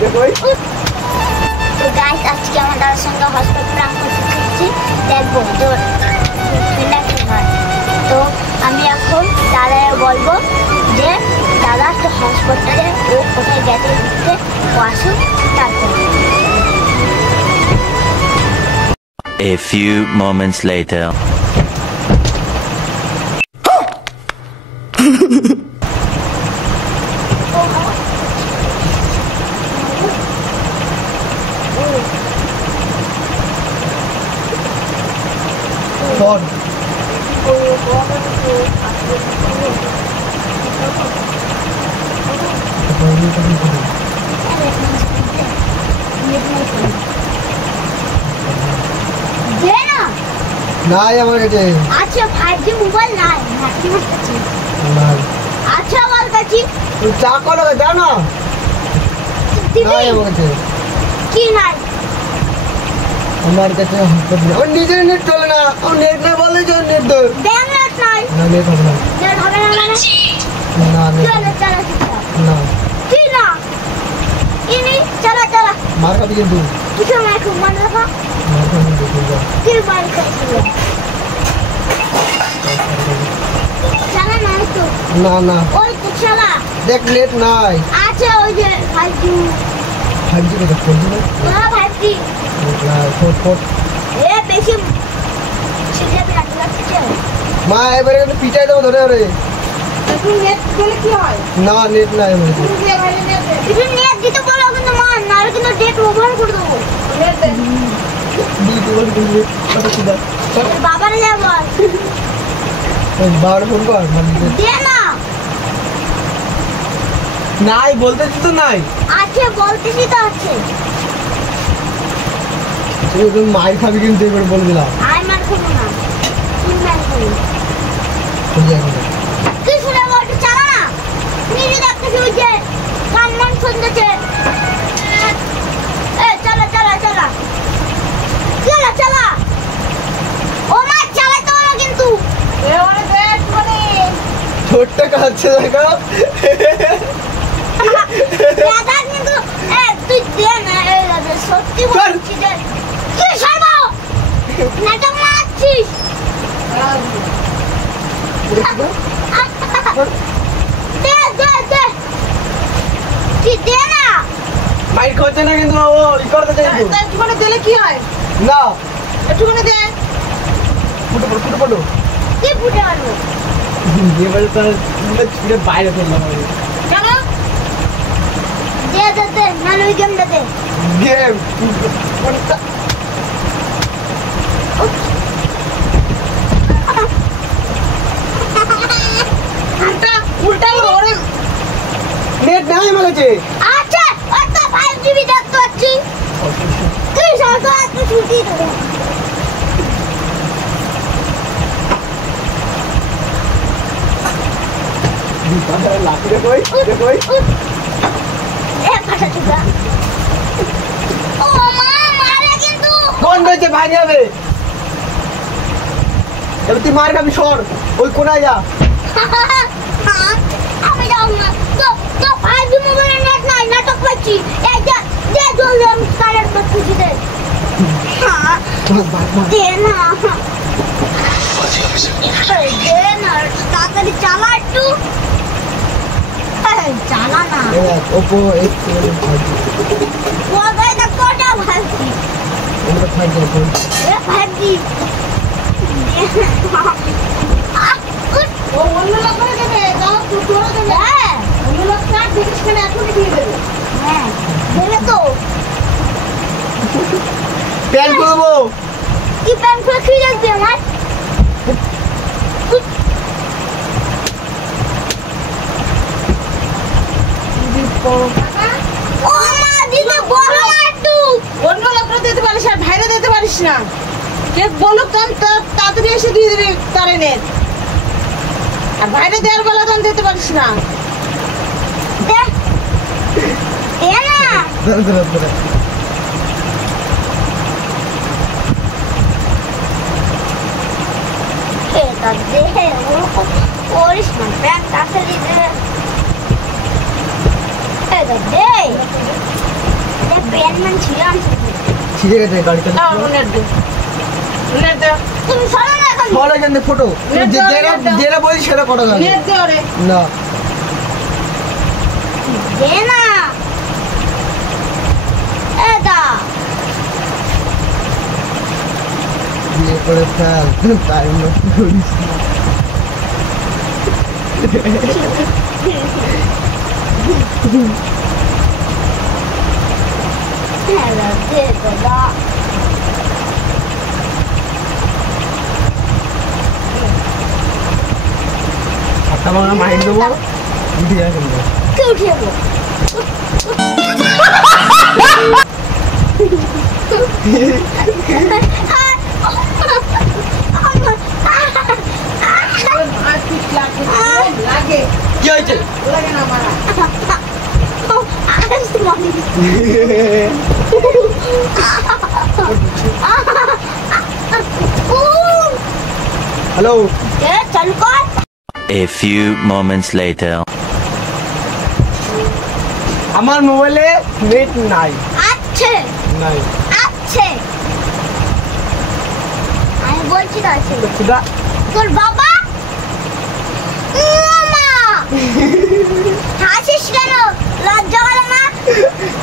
তো গাইস আজকে আমার দাদার সঙ্গে হসপিটাল প্রাঙ্ক করতে যাচ্ছি, দেখবো তো তো আমি এখন দাদাকে বলবো যে দাদা তো হসপিটালে ও কোথায় গেছে দিতে ও আসুক তারপর। A few moments later. নাই আমার কাছে। আচ্ছা 5G মোবাইল নাই আমার কাছে। আচ্ছা আমার কাছে তুই চা করো দাও না। নাই আমার কাছে। কি নাই? আমার কাছে আমার নিজের নেট চলে না। আমার নেট না বলে যে নেট দে। ব্যাংক নেট নাই। না নেট হবে না। নেট হবে না মানে? না নেট। চলো চলো না। কি না? ইনি চলো চলো। মার খাবি কিন্তু। কিছু নাই খুব মনে রাখো। মার খাবি কিন্তু। কি মার খাচ্ছিল? চলো না তো। না না। ওই তো চলো। দেখ নেট নাই। আচ্ছা ওই যে 5G। 5G কত 4G না? না 5G। না 4 এ বেশি সেটা বিরাট লাগছে। মা এবারে কিন্তু পিটাই দেবো ধরে ধরে। তুমি নেট বলে কি হয়? না নেট নাই আমার কাছে। তুমি নেট দিতে বলো কিন্তু মা না কিন্তু ডেট ওভার করে দেবো। নেট দে। দিতে বল দিলে কত কি দাও? বাবারে যাব। বাবার ফোন কর মালিকে। দে না। নাই বলতেছি তো নাই। আছে বলতেছি তো আছে। তুই মাইর খাবি কিন্তু এবার বলে দিলাম। আই মার খাবো না। তুই মার খাবি। ঠিক আছে। তুই শুনে বলতে চালা না। নিজে দেখতেছি ওই যে কানমান শুনতেছে। এ চলো চলো চলো। চলো চলো। ও মা চালাতে পারো কিন্তু। এ ওরে দেখ মানে। ছোট্ট কাছে দেখো। দাদা কিন্তু তুই দে না সত্যি বলছি যে তুই সর্ব নাটক মারছিস। দে দে দে তুই দে না। মাইর খাচ্ছে না কিন্তু ও ই করতে চাই তো। একটুখানি দিলে কি হয়? না একটুখানি দে। ফুটো ফুটো কি ফুটে মারবো? এবারে তো ছুটে বাইরে ফেললাম আমি। চলো দে দে দে নাহলে ওই গেমটা দে। গেম কোনটা? উল্টা ওরে নেট নাই আমার কাছে। আচ্ছা ওই তো 5GB দেখতে পাচ্ছি। তুই সব আজকে ছুটি দেবে। লাফিয়ে কই কই এ ফাটা চুদা। ও মা মারে কিন্তু। কোন রয়েছে ভাই যাবে। এবার তুই মার খাবি সর ওই কোনায় যা। আমি যাও না তো তো 5G মোবাইলে নেট নাই নাটক পাচ্ছি। এই যে দে জলদি আমি কারেন্ট করতেছি দে। দে না। দে না তাড়াতাড়ি চালা একটু। চালা না। ওপো X7 কোথায় না কোটা ভাবছি। ওটা 5G এ ভাবছি। ও অন্য লোক করে দেবে দাও তুই করে দেবে। হ্যাঁ অন্য লোক কাট জিনিস কেন এখনই দিয়ে দেবে। হ্যাঁ বলে তো প্যান করবো। কি প্যান করে কি লাগবে আমার? ও মা দিদি বড় একটু অন্য লোকরা দিতে পারিস আর ভাইরে দিতে পারিস না। কে বলুক তখন তাড়াতাড়ি এসে দিয়ে দিবি কারেন্টের। আর ভাইরে দেওয়ার বেলা তখন দিতে পারিস না। দে দে না। এটা দে ওরকম করিস না প্যান তাড়াতাড়ি দে। এটা দে ঠিক আছে গাড়ি চালা দাও নেট দে নেট দে তুমি সরো না এখন সরে কেন ফটো যেটা বলছি সেটা করা যাবে নেট দে ওরে না দে না এটা বিয়ে করে ফেল টাইম নষ্ট করিস না। হ্যালো দে দাদা একটা বাংলা মাইন্ড দেবো উঠে যাবে কে উঠিয়েবো আর কি লাগে কি হয়েছে লাগে না মারা হ্যালো চালু কর A few moments later. আমার মোবাইলে নেট নাই আছে নাই আছে আমি বলছি তো আছে খুদা তোর বাবা মা হাসিস কেন লজ্জা করে না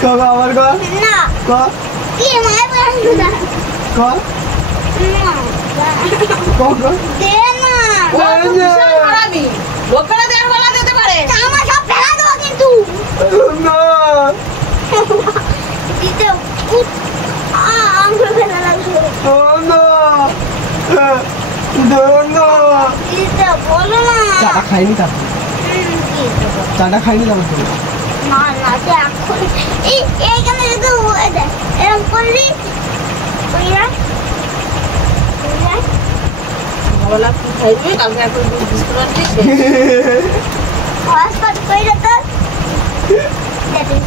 কবে আমার ঘর না ক কি মায়ের বলে না ক ক দে না ও বিশাল মারামি লোকেরা দেড় বেলা দিতে পারে আমার সব ফেলা দেবো কিন্তু না দিতে আঙুল ফেলা লাগবে ও না না দিতে বলো না চাটা খাইনি তারপর কি দেবো? চাটা খাইনি তারপর না না যে এখন এইখানে যদি এরকম করলি ওইরা বলা কি খাইবি কালকে একটু বিস্কুট আনবি হসপাত কইরা তো দেখি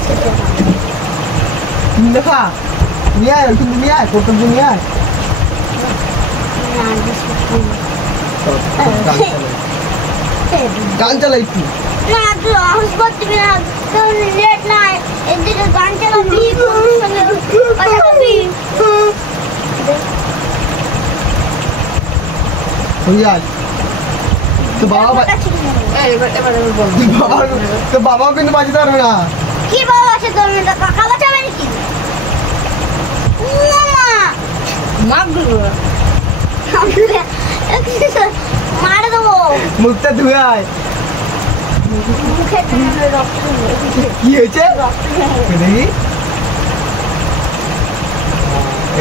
দেখা নিয়ে আয় কিন্তু নিয়ে আয় কোথাও নিয়ে আয় না বিস্কুট গান চালাই একটু না তুই হসপাত দিবি না তোর লেট নাই এদিকে গান চালাবি কথা বলবি হয়ে যায় তো বাবা এবার বল তো বাবাও কিন্তু বাজাতে পারবে না কি বাবা আছে তোর মেয়েটা কাকা বাঁচাবে নাকি মামা মাপ দিবো মারে দেবো মুখটা ধুয়ে আয় মুখে রক্ত কি হয়েছে দেখি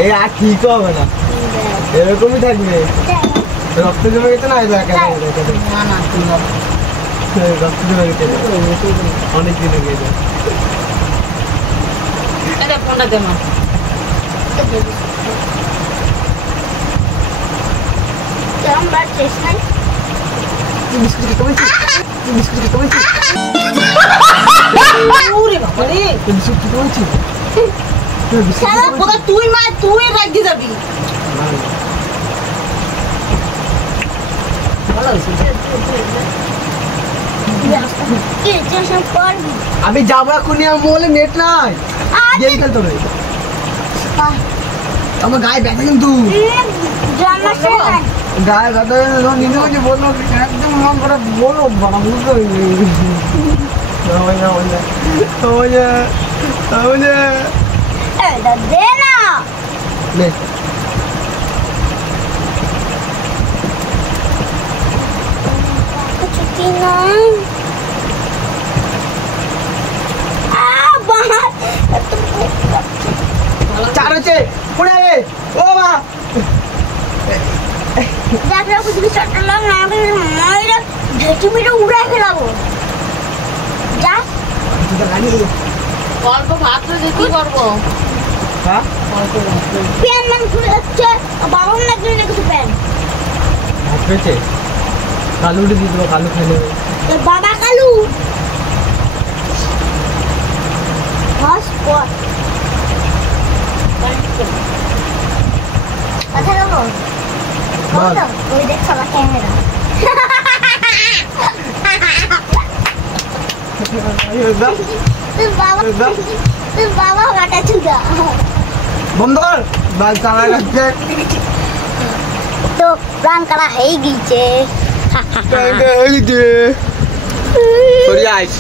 এই আর ঠিক হবে না এরকমই থাকবে রক্ত জমে গেছে না না না তুই রক্ত জমে গেছে অনেক দিন হয়ে গেছে এটা কোনটা দে মা আমরা চেষ্টাই বিস্কুট খেতে বলছি বিস্কুট খেতে বলছি ওরে বাবা রে বিস্কুট খেতে বলছি সারা কথা তুই মা তুই রাখি যাবি ভালো হয়েছে আমি যাবো এখনই আমার মোবাইলে নেট নাই গেম খেলতে হবে আমার গায়ে ব্যথা কিন্তু গায়ে ব্যথা নিজে নিজে বললো একদম মন করে বলো বাবা বুঝতে দে না ছুটি নাই চার হচ্ছে পড়ে যাবে ও মা যাত্রা কুচবি চট্টগ্রাম না মায়েরা ঝেঁটি মিটে উড়াই ফেলাবো যা অল্প ভাত দিয়ে কি করবো হ্যাঁ অল্প ভাত প্যান ম্যান খুলে যাচ্ছে বাবার না কিনে কিছু প্যান ভাত পেয়েছে কালুটা দিয়ে দেবো কালু খাই নেবে তোর বাবা কালু হসপট কথা দেবো বল। ওই দেখছো আমার ক্যামেরা তোর বাবা কাটা চুদা বন্ধ কর বাইক চালা যাচ্ছে তো প্রাণ কাটা হয়ে গিয়েছে হয়ে গেছে সরি আইস